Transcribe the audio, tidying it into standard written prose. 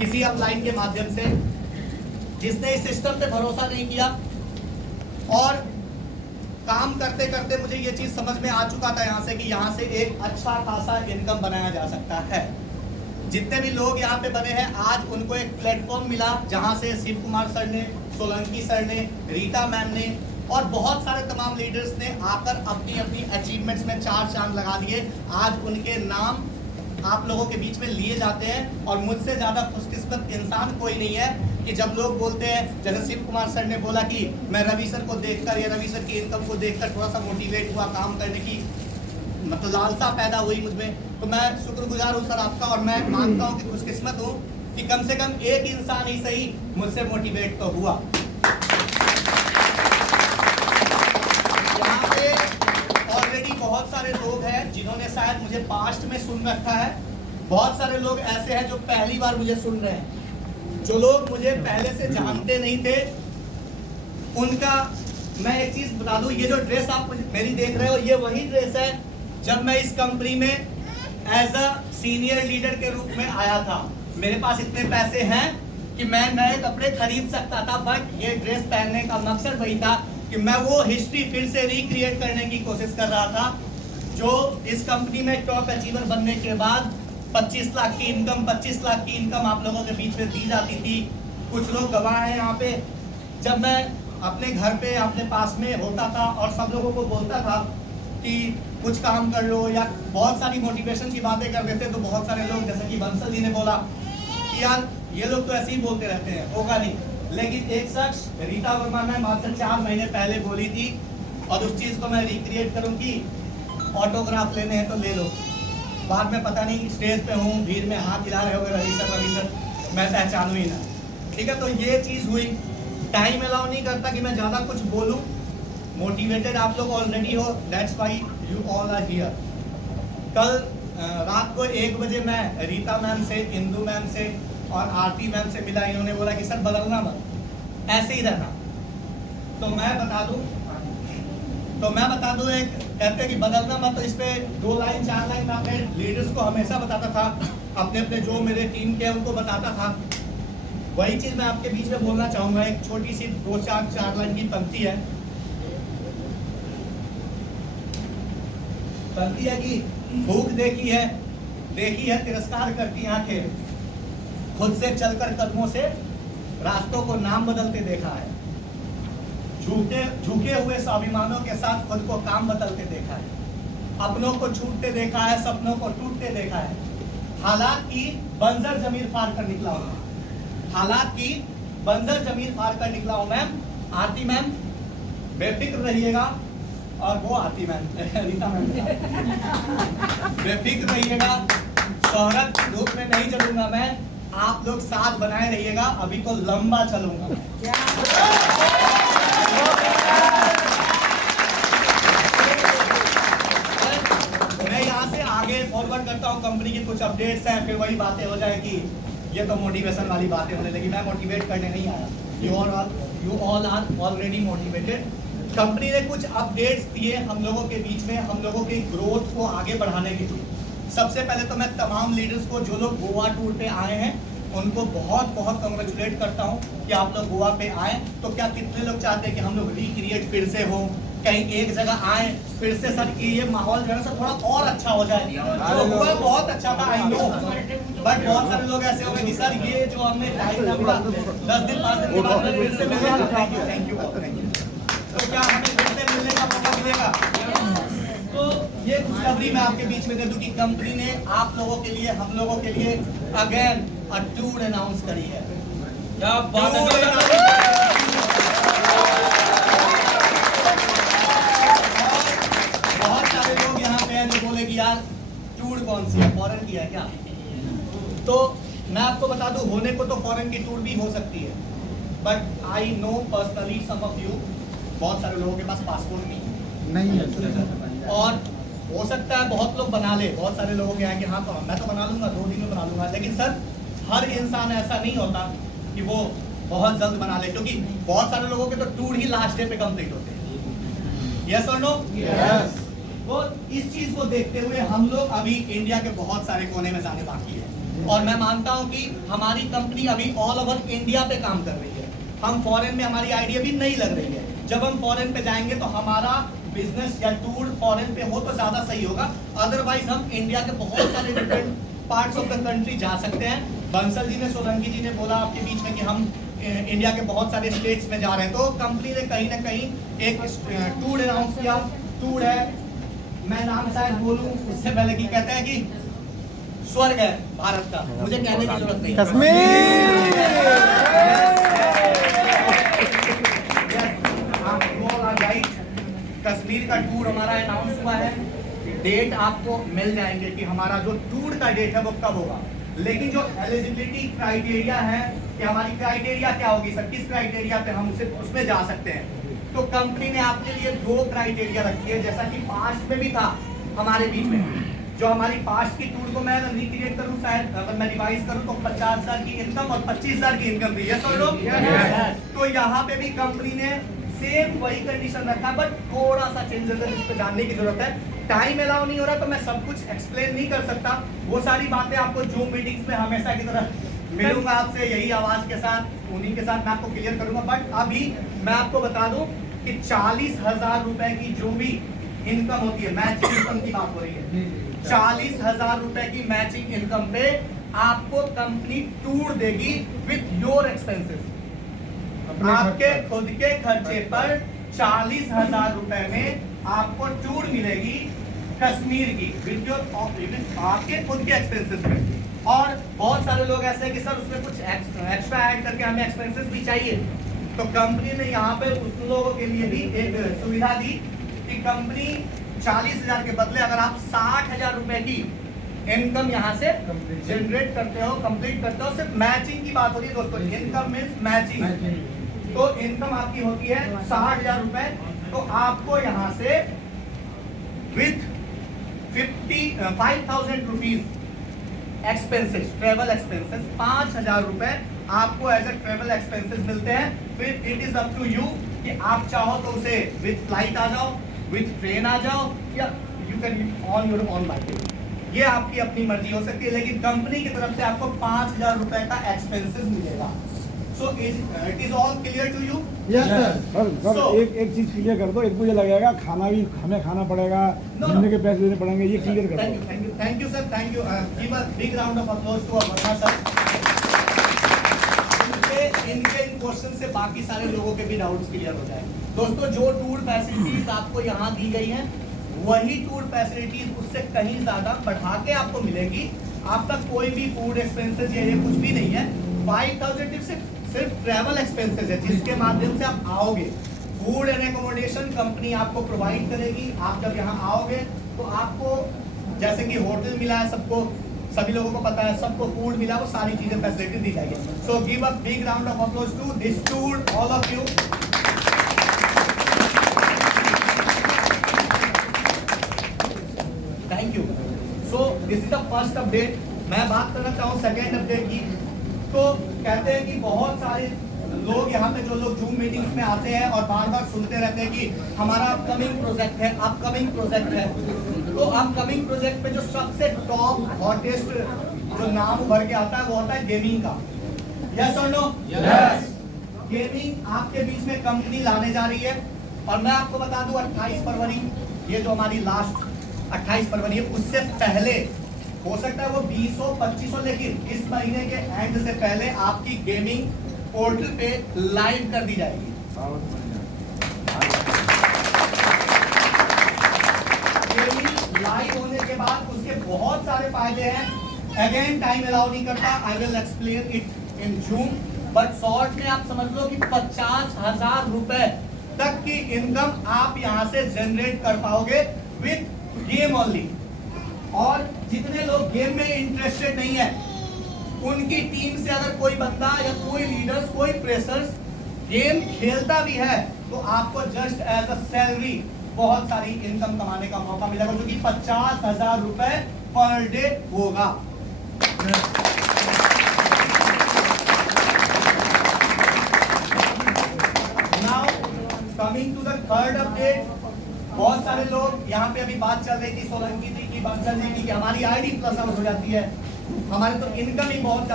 किसी अपलाइन के माध्यम से, जिसने इस सिस्टम पे भरोसा नहीं किया और काम करते करते मुझे ये चीज़ समझ में आ चुका था यहाँ से कि यहाँ से एक अच्छा खासा इनकम बनाया जा सकता है। जितने भी लोग यहाँ पे बने हैं आज उनको एक प्लेटफॉर्म मिला जहाँ से शिव कुमार सर ने, सोलंकी सर ने, रीता मैम ने और बहुत सारे तमाम लीडर्स ने आकर अपनी अपनी अचीवमेंट्स में चार चांद लगा दिए। आज उनके नाम आप लोगों के बीच में लिए जाते हैं और मुझसे ज़्यादा खुशकिस्मत इंसान कोई नहीं है कि जब लोग बोलते हैं, जैसे शिव कुमार सर ने बोला कि मैं रवि सर को देखकर या रवि सर की इनकम को देखकर थोड़ा सा मोटिवेट हुआ, काम करने की मतलब लालसा पैदा हुई मुझमें, तो मैं शुक्रगुजार हूँ सर आपका। और मैं मानता हूँ कि खुशकिस्मत हूँ कि कम से कम एक इंसान ही सही मुझसे मोटिवेट तो हुआ। यहाँ पे ऑलरेडी बहुत सारे लोग हैं जिन्होंने शायद मुझे पास्ट में सुन रखा है, बहुत सारे लोग ऐसे हैं जो पहली बार मुझे सुन रहे हैं। जो लोग मुझे पहले से जानते नहीं थे उनका मैं एक चीज बता दूं, ये जो ड्रेस आप मेरी देख रहे हो ये वही ड्रेस है जब मैं इस कंपनी में एज अ सीनियर लीडर के रूप में आया था। मेरे पास इतने पैसे हैं कि मैं नए कपड़े खरीद सकता था, बट ये ड्रेस पहनने का मकसद वही था कि मैं वो हिस्ट्री फिर से रिक्रिएट करने की कोशिश कर रहा था जो इस कंपनी में टॉप अचीवर बनने के बाद 25 लाख की इनकम, 25 लाख की इनकम आप लोगों के बीच में दी जाती थी। कुछ लोग गवाह हैं यहाँ पे, जब मैं अपने घर पे अपने पास में होता था और सब लोगों को बोलता था कि कुछ काम कर लो या बहुत सारी मोटिवेशन की बातें कर देते, तो बहुत सारे लोग जैसे कि बंसल जी ने बोला कि यार ये लोग तो ऐसे ही बोलते रहते हैं, होगा नहीं। लेकिन एक शख्स रीता वर्मा ने मात्र 4 महीने पहले बोली थी और उस चीज़ को मैं रिक्रिएट करूँ कि ऑटोग्राफ लेने हैं तो ले लो। बाद में पता नहीं स्टेज पे हूँ, भीड़ में हाथ हिला रहे होंगे रवि सर, मैं पहचानूँ ही ना। ठीक है, तो ये चीज़ हुई। टाइम अलाउ नहीं करता कि मैं ज़्यादा कुछ बोलूँ। मोटिवेटेड आप लोग ऑलरेडी हो, that's why you all are here. कल रात को 1 बजे मैं रीता मैम से, इंदू मैम से और आरती मैम से मिला। इन्होंने बोला कि सर बदलना मत, ऐसे ही रहना। तो मैं बता दूं एक कहते कि बदलना मत, तो इस पे 2 लाइन 4 लाइन मैं अपने लीडर्स को हमेशा बताता था, अपने अपने जो मेरे टीम के उनको बताता था। वही चीज़ मैं आपके बीच में बोलना चाहूँगा। एक छोटी सी 2-4 लाइन की पंक्ति है कि भूख देखी है तिरस्कार करती आंखें, खुद से चलकर कदमों से रास्तों को नाम बदलते देखा है, झुके हुए स्वाभिमानों के साथ खुद को काम बदलते देखा है, अपनों को छूटते देखा है, सपनों को टूटते देखा है, हालात की बंजर जमीन फाड़ कर निकला हूं, हालात की बंजर जमीन फाड़ कर निकला हूं। मैम, आरती मैम बेफिक्र रहिएगा, और वो आरती मैम रीता मैम बेफिक्र रहिएगा, शोहरत की धूप में नहीं चलूंगा मैं, आप लोग साथ बनाए रहिएगा, अभी तो लंबा चलूंगा। मैं यहाँ से आगे फॉरवर्ड करता हूँ, कंपनी की कुछ अपडेट्स हैं, फिर वही बातें हो जाए कि ये तो मोटिवेशन वाली बातें होने लगी। मैं मोटिवेट करने नहीं आया, you all are already motivated. Company ने कुछ अपडेट्स दिए हम लोगों के बीच में, हम लोगों की ग्रोथ को आगे बढ़ाने के लिए। सबसे पहले तो मैं तमाम लीडर्स को जो लोग गोवा टूर पे आए हैं उनको बहुत बहुत कंग्रेचुलेट करता हूँ कि आप लोग गोवा पे आए। तो क्या कितने लोग चाहते हैं कि हम लोग रिक्रिएट फिर से हो, कहीं एक जगह आए फिर से, सर कि ये माहौल जो है सर थोड़ा और अच्छा हो जाए। तो गोवा बहुत अच्छा था, आई नो, बट बहुत सारे लोग ऐसे हो गए कि सर ये जो हमने टाइम रखा 10 दिन 5 दिन के बाद में फिर से मिलेगा। Thank you. तो क्या हमें फिर से मिलने का मौका मिलेगा? तो ये खुशखबरी मैं आपके बीच में दे दूं कि कंपनी ने आप लोगों के लिए, हम लोगों के लिए अगेन अ टूर अनाउंस करी है। क्या बात है। बहुत सारे लोग यहाँ पे हैं जो बोले कि यार टूर कौन सी है, फॉरेन की है क्या? तो मैं आपको बता दूं, होने को तो फॉरेन की टूर भी हो सकती है, but I know personally some of you, बहुत सारे लोगों के पास पासपोर्ट नहीं है, और हो सकता है बहुत लोग बना ले, बहुत सारे लोगों के आएंगे हाँ तो मैं तो बना लूंगा, 2 दिन में बना लूंगा। लेकिन सर हर इंसान ऐसा नहीं होता कि वो बहुत जल्द बना ले, क्योंकि बहुत सारे लोगों के तो टूर ही लास्ट डे पे कंप्लीट होते हैं। यस और नो? यस। तो इस चीज को देखते हुए हम लोग अभी इंडिया के बहुत सारे कोने में जाने बाकी है। और मैं मानता हूं कि हमारी कंपनी अभी ऑल ओवर इंडिया पे काम कर रही है। हम फॉरेन में हमारी आईडी अभी नहीं लग रही है। जब हम फॉरेन पे जाएंगे तो हमारा बिजनेस या टूर फॉरेन पे हो तो ज़्यादा सही होगा, अदरवाइज हम इंडिया के बहुत सारे different parts of the country जा सकते हैं। बंसल जी ने, सोलंकी जी ने बोला आपके बीच में कि हम इंडिया के बहुत सारे स्टेट्स में जा रहे हैं, तो कंपनी ने कहीं ना कहीं एक टूर अनाउंस किया। टूर है, मैं नाम शायद बोलूं उससे पहले कि कहते हैं कि स्वर्ग है भारत का, मुझे कहने की जरूरत नहीं। कश्मीर का टूर हमारा अनाउंस हुआ है। डेट आपको मिल जाएंगे कि हमारा जो टूर का डेट है वो कब होगा, लेकिन जो एलिजिबिलिटी क्राइटेरिया है कि हमारी क्राइटेरिया क्या होगी सर, किस क्राइटेरिया पे हम उसमें जा सकते हैं, तो कंपनी ने आपके लिए 2 क्राइटेरिया रखी है। जैसा कि पास्ट में भी था हमारे बीच में, जो हमारी पास्ट की टूर को मैं अगर रिक्रिएट करूं, शायद अगर मैं रिवाइज करूं तो 50,000 की इनकम और 25,000 की इनकम थी। यस और नो? तो यहाँ पे भी कंपनी ने सेम वही कंडीशन रखा है, बट थोड़ा सा चेंजेस है जिसको जानने की जरूरत है। टाइम अलाउ नहीं हो रहा तो मैं सब कुछ एक्सप्लेन नहीं कर सकता, वो सारी बातें आपको जूम मीटिंग्स में हमेशा की तरह मिलूंगा आपसे यही आवाज के साथ, उन्हीं के साथ मैं आपको क्लियर करूंगा। बट अभी मैं आपको बता दूं कि 40,000 रुपए की जो भी इनकम होती है, मैचिंग इनकम की बात हो रही है, 40,000 रुपए की मैचिंग इनकम पे आपको कंपनी टूर देगी विथ योर एक्सपेंसेस। आपके खुद के खर्चे पर 40,000 रुपए में आपको टूर मिलेगी कश्मीर की विथ योर आपके खुद के एक्सपेंसेस में। और बहुत सारे लोग ऐसे हैं कि सर उसमें कुछ एक्स्ट्रा ऐड करके हमें एक्सपेंसेस भी चाहिए, तो कंपनी ने यहाँ पे उस लोगों के लिए भी एक सुविधा दी कि कंपनी 40,000 के बदले अगर आप 60,000 रुपए की इनकम यहाँ से जनरेट करते हो, कंप्लीट करते हो, सिर्फ मैचिंग की बात हो रही है दोस्तों, इनकम मीन्स मैचिंग, तो इनकम आपकी होती है 60,000 रुपए, तो आपको यहाँ से with 5,000 rupees expenses, travel expenses 5,000 रुपए आपको एज ए ट्रेवल एक्सपेंसेस मिलते हैं। फिर it is up to you कि आप चाहो तो उसे विथ फ्लाइट आ जाओ, विथ ट्रेन आ जाओ, या you can on your own bike, ये आपकी अपनी मर्जी हो सकती है, लेकिन कंपनी की तरफ से आपको 5,000 रुपए का एक्सपेंसेस मिलेगा। So it is all clear to you? Yes sir. एक चीज क्लियर कर दो, एक मुझे लगेगा खाना भी हमें खाना पड़ेगा, घूमने के पैसे देने पड़ेंगे, ये क्लियर कर दो। Thank you sir, thank you. Give a big round of applause to Verma sir. इनके इन क्वेश्चन से बाकी सारे लोगों के भी डाउट्स क्लियर हो जाए। दोस्तों, जो टूर फैसिलिटीज आपको यहाँ दी गई हैं, वही टूर फैसिलिटीज उससे कहीं ज्यादा बढ़ा के आपको मिलेगी। आपका कोई भी फूड एक्सपेंसेस या ये कुछ भी नहीं है। 5,000 सिर्फ ट्रैवल एक्सपेंसेस है जिसके माध्यम से आप आओगे। फूड एंड एकोमोडेशन कंपनी आपको प्रोवाइड करेगी। आप जब यहाँ आओगे तो आपको जैसे कि होटल मिला है, सबको, सभी लोगों को पता है, सबको फूड मिला, वो सारी चीजें फैसिलिटी दी जाएगी। So give a big round of applause to this tour, all of you. Thank you. So this is the first update. मैं बात करना चाहूँ सेकेंड अपडेट की। तो कहते हैं कि बहुत सारे लोग यहाँ पे, जो लोग जूम मीटिंग्स में आते हैं और बार बार सुनते रहते हैं कि हमारा अपकमिंग प्रोजेक्ट है, अपकमिंग प्रोजेक्ट है। तो अपकमिंग प्रोजेक्ट पे जो सबसे टॉप हॉटेस्ट जो नाम उभर के आता है वो होता है गेमिंग का। यस और नो? यस। गेमिंग आपके बीच में कंपनी लाने जा रही है, और मैं आपको बता दूं 28 फरवरी, ये जो हमारी लास्ट 28 फरवरी है, उससे पहले हो सकता है वो 20 हो 25 हो, लेकिन इस महीने के एंड से पहले आपकी गेमिंग पोर्टल पे लाइव कर दी जाएगी। गेमिंग लाइव होने के बाद उसके बहुत सारे फायदे हैं। अगेन टाइम अलाउ नहीं करता, I will explain it in zoom, but short में आप समझ लो कि 50,000 रुपए तक की इनकम आप यहां से जनरेट कर पाओगे विथ गेम ओनली। और जितने लोग गेम में इंटरेस्टेड नहीं है, उनकी टीम से अगर कोई बंदा या कोई लीडर्स, कोई प्रेशर्स गेम खेलता भी है, तो आपको जस्ट एज अ सैलरी बहुत सारी इनकम कमाने का मौका मिलेगा, जो कि 50,000 रुपए पर डे होगा। Now coming to the third update. बहुत सारे लोग यहाँ पे अभी बात चल रही थी सोलंकी जी की, बंसल जी की, कि हमारी आईडी प्लस आउट हो जाती है। हमारी तो इनकम ही बहुत